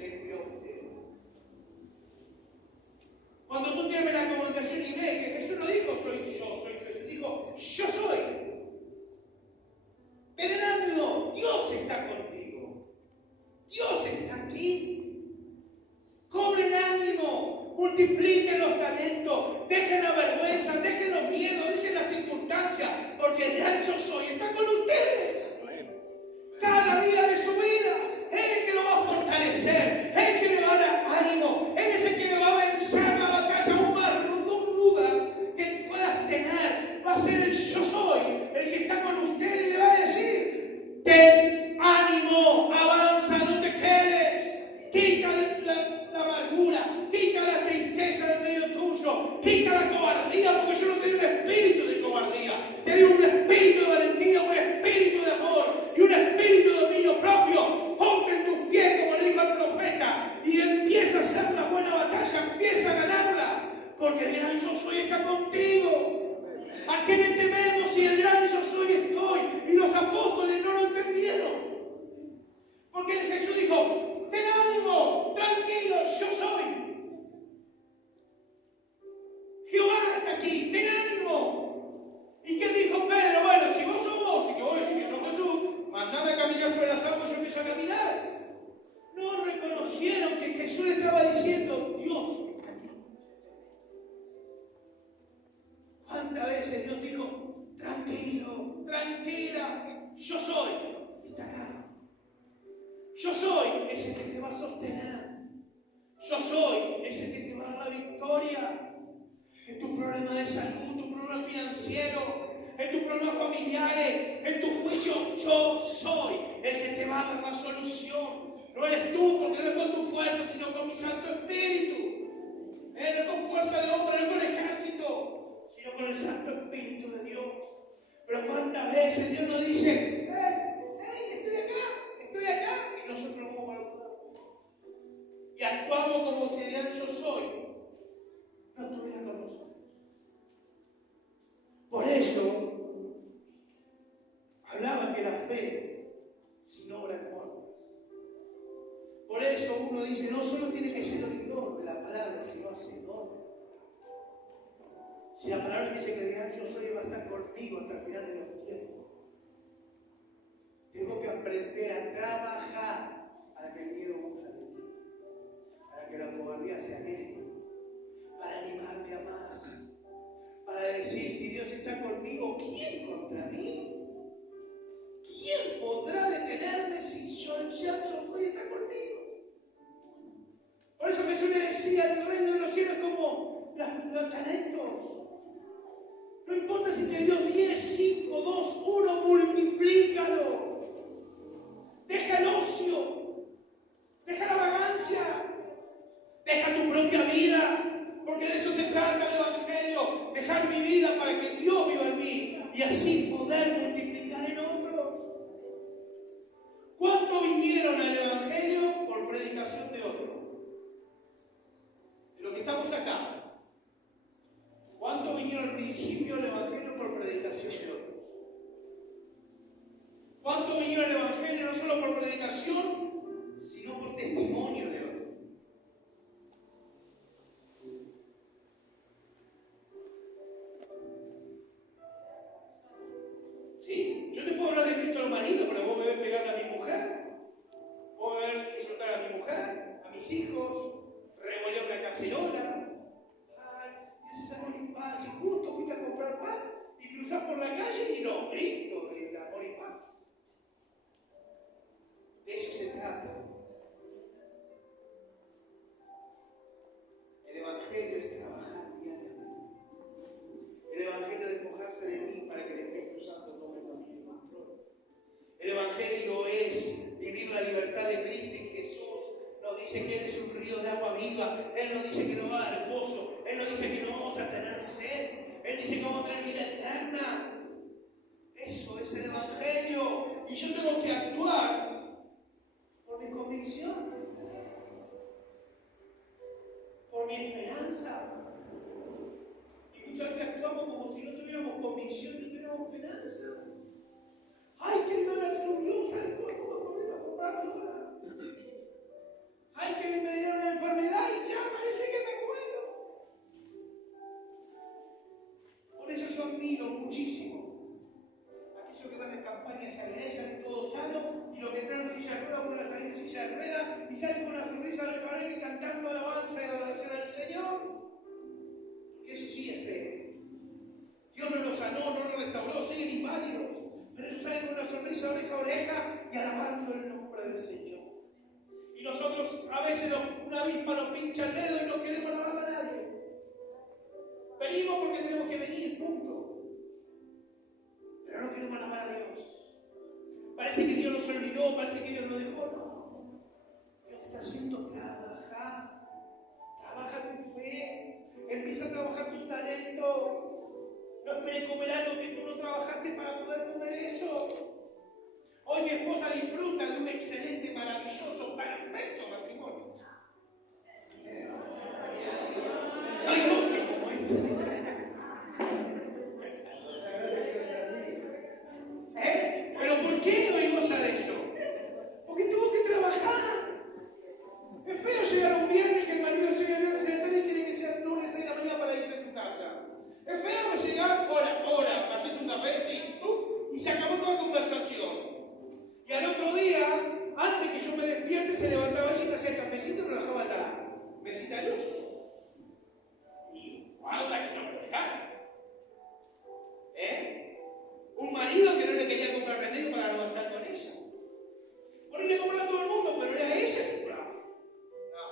el Dios de ustedes. Cuando tú tienes la comunicación y ves que Jesús no dijo, soy yo, soy Jesús, dijo, yo soy. Ten ánimo, Dios está contigo. Dios está aquí. Cobren ánimo, multipliquen los talentos, dejen la vergüenza, dejen los miedos, dejen las circunstancias, porque el gran yo soy está con ustedes. Cada día de su vida, Él es el que lo va a fortalecer, Él es el que le va a dar ánimo, Él es el que le va a vencer la batalla aún más ruda que puedas tener. Va a ser el yo soy. Quita la cobardía, porque yo no te doy un espíritu de cobardía. Te doy un espíritu de valentía, un espíritu de amor y un espíritu de dominio propio. Ponte en tus pies, como le dijo el profeta, y empieza a hacer una buena batalla, empieza a ganarla, porque el gran yo soy está contigo. ¿A qué le tememos si el gran yo soy estoy? Y los apóstoles no lo entendieron. Porque Jesús dijo, ten ánimo, tranquilo, yo soy. Jehová está aquí, ten ánimo. ¿Y qué dijo Pedro? Bueno, si vos sos vos y que vos decís que sos Jesús, mandame a caminar sobre las aguas y yo empiezo a caminar. No reconocieron que Jesús le estaba diciendo, Dios está aquí. ¿Cuántas veces Dios dijo, tranquilo, tranquila, yo soy? Está acá. Yo soy ese que te va a sostener. Yo soy ese que te va a dar la victoria en tu problema de salud, tu problema financiero, en tus problemas familiares, en tu juicio. Yo soy el que te va a dar la solución. No eres tú, porque no es con tu fuerza, sino con mi Santo Espíritu. No es con fuerza de hombre, no es con ejército, sino con el Santo Espíritu de Dios. Pero cuántas veces Dios nos dice, estoy acá, y nosotros nos vamos a lograr. Y actuamos como si el yo soy no estuviera con nosotros. Por eso, hablaba que la fe sin obra es muerta. Por eso uno dice, no solo tiene que ser oidor de la palabra, sino hacedor. Si la palabra dice que el gran yo soy va a estar conmigo hasta el final de los tiempos, tengo que aprender a trabajar para que el miedo huya de mí, para que la cobardía sea menos, para animarme a más, para decir, si Dios está conmigo, ¿quién contra mí? ¿Quién podrá detenerme si yo soy está conmigo? Por eso Jesús le decía, el reino de los cielos es como los talentos. No importa si te dio 10, 5, 2, 1, multiplícalo. Deja el ocio, deja la vagancia, deja tu propia vida, porque de eso se trata el Evangelio, dejar mi vida para que Dios viva en mí y así poder multiplicar en otros. ¿Cuántos vinieron al Evangelio por predicación de otros? De los que estamos acá. ¿Cuántos vinieron al principio del Evangelio por predicación de otros? ¿Cuántos vinieron al Evangelio no solo por predicación, sino por testimonio de otros? ¿Sí? Yo te puedo hablar de Cristo los maridos, pero vos me ves pegarle a mi mujer, vos me ves insultar a mi mujer, a mis hijos, revolear una cacerola. Ese es amor y paz, y justo fuiste a comprar pan y cruzás por la calle y no, grito de amor y paz. De eso se trata. El Evangelio es trabajar diariamente. El Evangelio es despojarse de mí para que el Espíritu Santo tome también el control. El Evangelio es vivir la libertad de Cristo y Jesús nos dice que Él es un río de agua viva. Él nos dice que nos va a dar gozo. Él nos dice que no vamos a tener sed. Él dice que vamos a tener vida eterna. Eso es el Evangelio. Y yo tengo que actuar por mi convicción, por mi esperanza. Y muchas veces actuamos como si no tuviéramos convicción, no tuviéramos esperanza. Ay, que el dólar subió, sale todo el mundo corriendo a comprar dólar. Ay, que me dieron una enfermedad y ya parece que me muero. Por eso yo admiro muchísimo a aquellos que van en campaña de sanidad y salen todos sanos, y los que entran en silla de ruedas vuelven a salir en silla de ruedas y salen con una sonrisa al cabaret y cantando alabanza y adoración al Señor. Porque eso sí es fe. Dios no los sanó, no los restauró, siguen inválidos, pero ellos salen con una sonrisa oreja a oreja y alabando el nombre del Señor. Y nosotros a veces una avispa nos pincha el dedo y no queremos alabar a nadie. Venimos porque tenemos que venir, punto. Pero no queremos alabar a Dios. Parece que Dios nos olvidó, parece que Dios nos dejó. No. Dios te está haciendo trabajar. Trabaja tu fe. Empieza a trabajar tus No esperes comer algo que tú no trabajaste para poder comer eso. Hoy mi esposa disfruta de un excelente, maravilloso, perfecto matrimonio. No hay otro como este. ¿Pero por qué no hay goza de eso? Porque tuvo que trabajar. Es feo llegar un viernes que el marido llega el viernes a la tarde y tiene que ser lunes 6 de la mañana para irse a su casa. Es feo llegar, hora, haces un café, sí, y se acabó toda conversación. Y al otro día, antes que yo me despierte, se levantaba allí, hacía el cafecito y me bajaba la mesita de luz. Y guarda que no me dejaba. Un marido que no le quería comprar remedio para no estar con ella. Por ir a comprar a todo el mundo, pero era ella que compraba. No.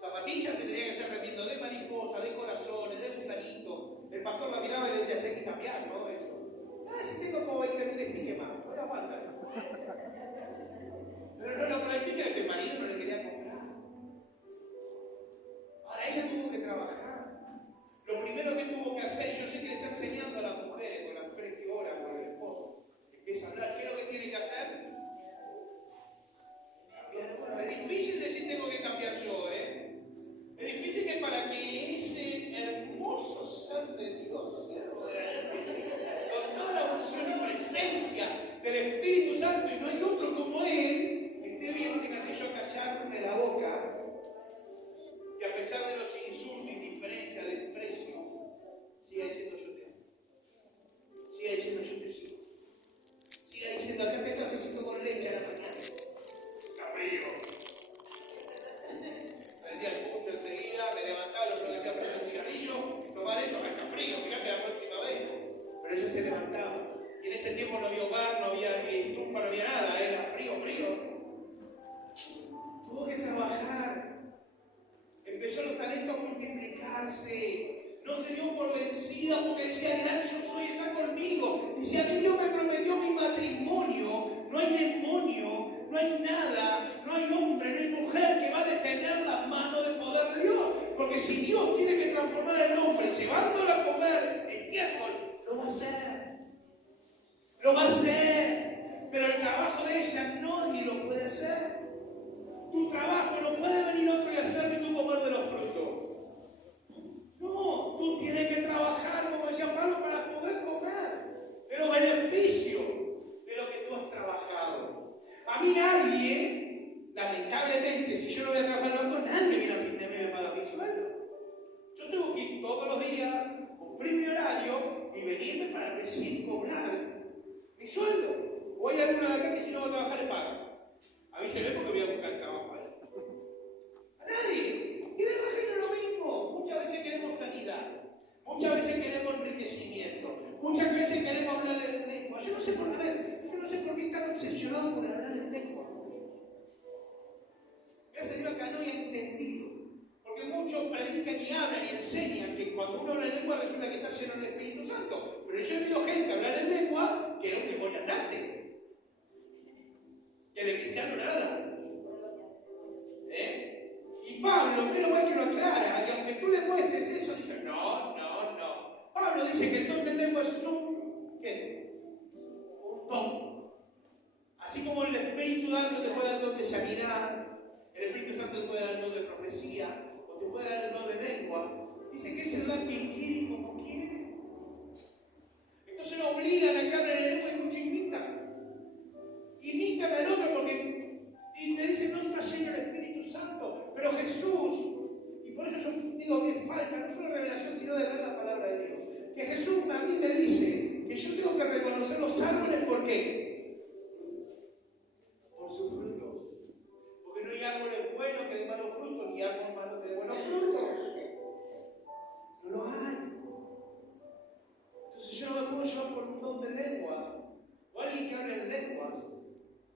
Zapatillas se tenía que estar remiendo de mariposa, de corazones, de gusanito. El pastor la miraba y le decía, hay que cambiar, ¿no? Eso. Si tengo como 20.000 stickers más, voy a aguantar. Pero no, por el sticker es que el marido no le quería comprar. Ahora ella tuvo que trabajar. Lo primero que tuvo que hacer, y yo sé que le está enseñando a las mujeres, con las mujeres que oran, con el esposo, empieza a hablar, ¿qué es lo que tiene que hacer? Cambiar. Bueno, es difícil decir tengo que cambiar yo, Es difícil que para que ese hermoso ser de Dios, con toda la unción y presencia del Espíritu Santo, y no hay otro como Él, esté bien, tenga que yo callarme la boca, que a pesar de los insultos, indiferencia, desprecio, siga diciendo yo te amo. Siga diciendo yo te sigo. Siga diciendo acá te cafecito con leche a la mañana. Está frío. Prendía el pucho enseguida, me levantaba, lo que decía prender el cigarrillo, tomar eso, acá está frío, fíjate la próxima vez. Pero ella se levantaba. Y en ese tiempo no había hogar, no había estufa, no había nada, era frío. Tuvo que trabajar. Empezó los talentos a multiplicarse. No se dio por vencida porque decía, grande yo soy, está conmigo. Y si a mí Dios me prometió mi matrimonio, no hay demonio, no hay nada, no hay hombre, no hay mujer que va a detener la mano del poder de Dios. Porque si Dios tiene que transformar al hombre llevándolo a comer estiércol, lo va a hacer. Lo va a hacer. Pero el trabajo de ella nadie lo puede hacer. Tu trabajo no puede venir otro y hacer ni tú comer de los frutos. No, tú tienes que trabajar, como decía Pablo, para poder comer de los beneficios de lo que tú has trabajado. A mí nadie, lamentablemente, si yo no voy a trabajar en el banco, nadie viene a fin de mes y me paga mi sueldo. Yo tengo que ir todos los días, cumplir mi horario y venirme para recién cobrar mi sueldo. O hay alguno de acá que si no va a trabajar le paga. Avíseme porque voy a buscar el trabajo ahí. A nadie. Y en el evangelio es lo mismo. Muchas veces queremos sanidad. Muchas veces queremos enriquecimiento. Muchas veces queremos hablar en lengua. Yo no sé por qué están obsesionados con hablar en lengua. Gracias a Dios acá no hay entendido. Porque muchos predican y hablan y enseñan que cuando uno habla en lengua resulta que está lleno del Espíritu Santo. Pero yo he visto gente hablar en lengua que era un demonio andante. Que de cristiano nada. Y Pablo, menos mal que lo aclara, que aunque tú le muestres eso, dice, no. Pablo dice que el don de lengua es un don. Así como el Espíritu Santo te puede dar el don de sanidad, el Espíritu Santo te puede dar el don de profecía, o te puede dar el don de lengua, dice que Él se lo da a quien quiere y como quiere. Entonces no obligan a que hablen en lengua y mucho imitan al otro porque y te dicen no está lleno el Espíritu Santo, pero Jesús, y por eso yo digo que falta no solo revelación sino de ver la palabra de Dios, que Jesús a mí me dice que yo tengo que reconocer los árboles. ¿Por qué? Por sus frutos, porque no hay árboles buenos que den malos frutos ni árboles malos que den buenos frutos, no lo hay. Entonces yo no me puedo llevar por un don de lenguas o alguien que hable en lenguas.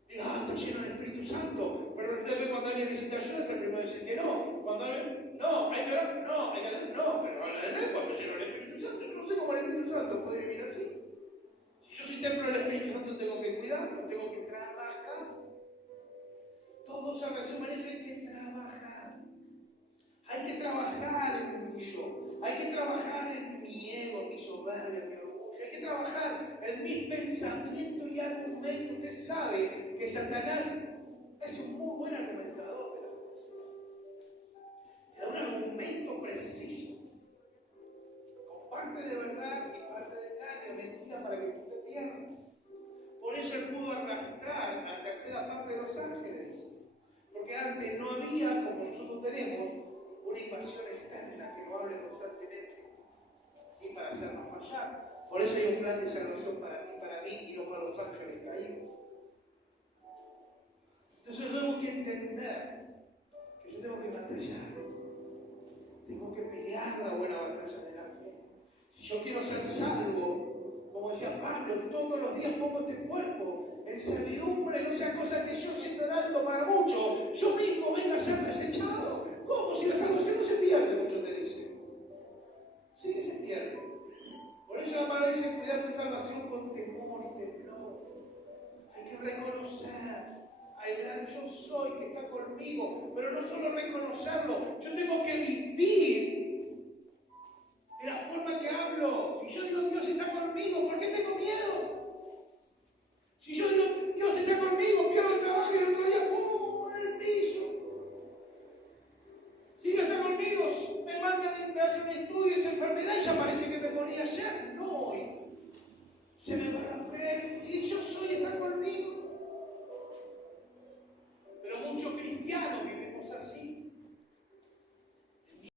Diga, está lleno del Espíritu Santo. Pero después cuando alguien necesita ayuda, es el primero que dice que no. Cuando alguien, no, hay que orar, no, hay que hacer, no, pero habla de lengua, pero lleno del Espíritu Santo. Yo no sé cómo el Espíritu Santo puede vivir así. Si yo soy templo del Espíritu Santo, tengo que cuidarlo, tengo que trabajar. Todo se resume en eso, hay que trabajar. Hay que trabajar en un yo. Hay que trabajar soberbia, mi orgullo. Hay que trabajar en mis pensamientos y argumentos. Usted sabe que Satanás es un muy buen argumentador de las cosas. Te da un argumento preciso, con parte de verdad y parte de engaño, mentira para que tú te pierdas. Por eso él pudo arrastrar a la tercera parte de los ángeles. Porque antes no había, como nosotros tenemos, una invasión externa que nos hable constantemente, ¿sí? Para hacernos fallar. Por eso hay un plan de salvación para ti, para mí y no para los ángeles caídos. Entonces yo tengo que entender que yo tengo que batallar. Tengo que pelear la buena batalla de la fe. Si yo quiero ser salvo, como decía Pablo, todos los días pongo este cuerpo en servidumbre, no sea cosa que yo, siendo dando para mucho, yo mismo venga a ser desechado. ¿Cómo? Si la salvación no se pierde, muchos te dicen. Sí que se pierde. Por eso la palabra dice cuidar tu salvación con temor y temblor. Hay que reconocer al gran yo soy que está conmigo, pero no solo reconocerlo, yo tengo que vivir de la forma que hablo. Si yo digo Dios está conmigo, ¿por qué tengo miedo? Si yo digo Dios está conmigo, pierdo el trabajo y el otro día ¡pum! En el piso. Si Dios está conmigo, me mandan a hacer un estudio de esa enfermedad y ya parece que me morí ayer, no hoy. Se me va la